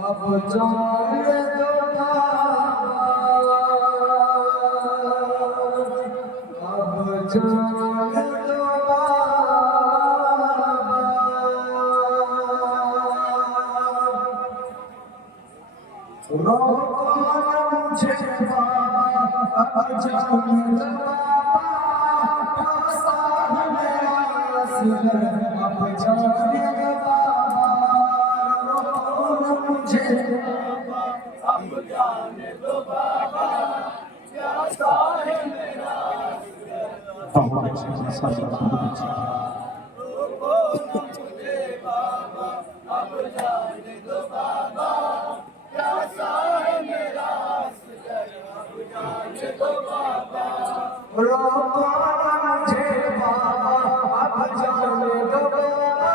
अब जाने दो अब जाने दो रोको न मुझे बाबा अब जाने दो प्यासा है मेरा असगर अब जाने दो मुझे अब जाने दो बाबा प्यासा है मेरा रोको न मुझे बाबा अब जाने दो बाबा प्यासा है मेरा अब जाने दो बाबा रोको न मुझे बाबा अब जाने दो बाबा अब जाने दो बाबा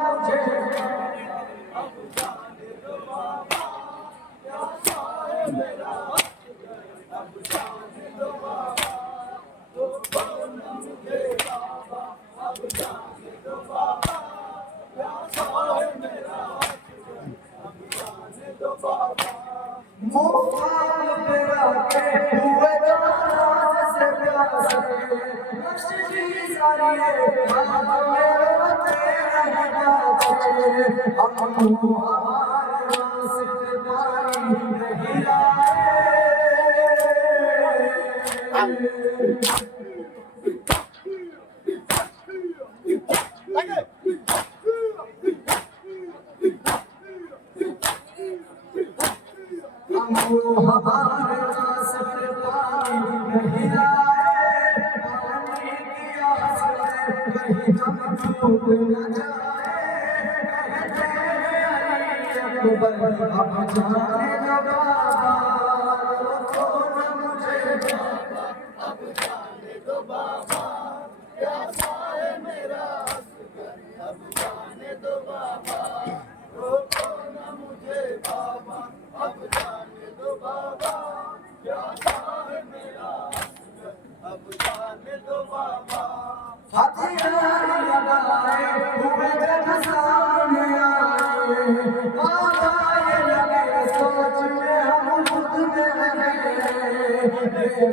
मुझे अब जाने दो बाबा प्यासा है मेरा अब जाने दो बाबा मुझे बाबा अब जाने दो बाबा प्यासा है मेरा अब जाने दो बाबा मुखाल मेरा के हुए से प्यासे नक्श जी सारी हाथ में रोते रहे बाचे हम हमारे वास्ते पानी नहीं हमारे वास्ते पानी नहीं लाए पानी की आस में कहीं हम डूब न जाए अब जाने दो बाबा रोको न मुझे बाबा अब जाने दो बाबा प्यासा है मेरा अब जाने दो बाबा रोको न मुझे बाबा अब जाने दो बाबा प्यासा है मेरा अब जाने दो बाबा हथियार लगाए हुए जब सामने आए बाबा ये लगे सोच में हम खुद में लगे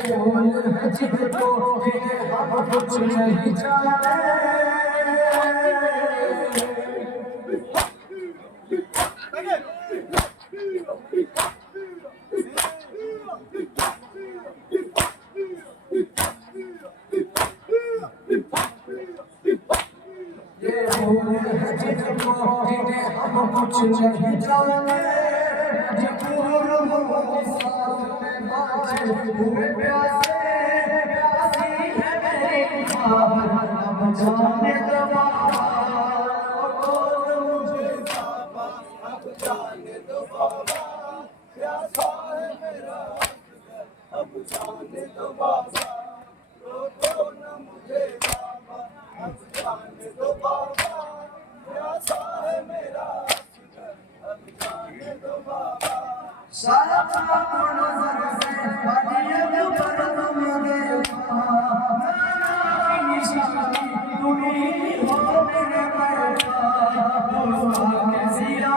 बोल है जिनको हम कुछ नहीं जाने हम कुछ नहीं जाने हुए प्यासे प्यासी है मेरी अब जाने दो बाबा मुझे बाबा अब जाने दो बाबा प्यासा है मेरा अब जाने दो बाबा रोको न मुझे बाबा अब जाने दो बाबा प्यासा है मेरा अब जाने दो बाबा साथ नजर से बनियत पर तुम देखा नाना की निशानी तुम्ही हो मेरे बैठा मुझा के सिया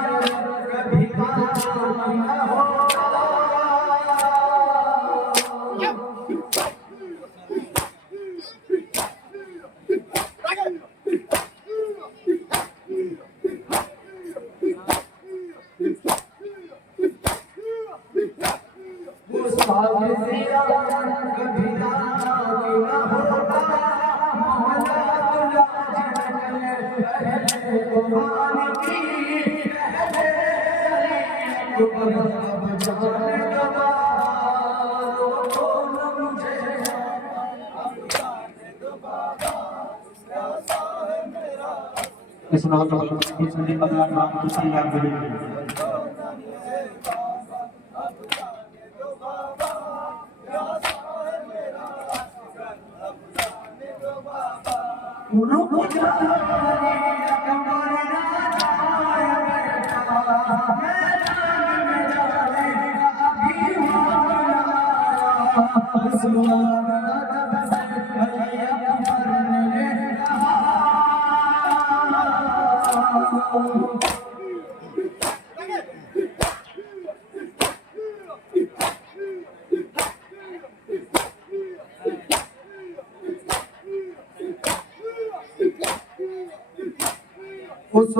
कभी काना न होगा कभी ना होगा मोहल्ला तुला कुर्बान की अब जाने दो रोको न मुझे अब जाने दो बाबा प्यासा है मेरा इस नौत इसने बदला नाम किसी याद नहीं रुक जाने कमर ना जाए बेटा मैदान में जाने अभी उस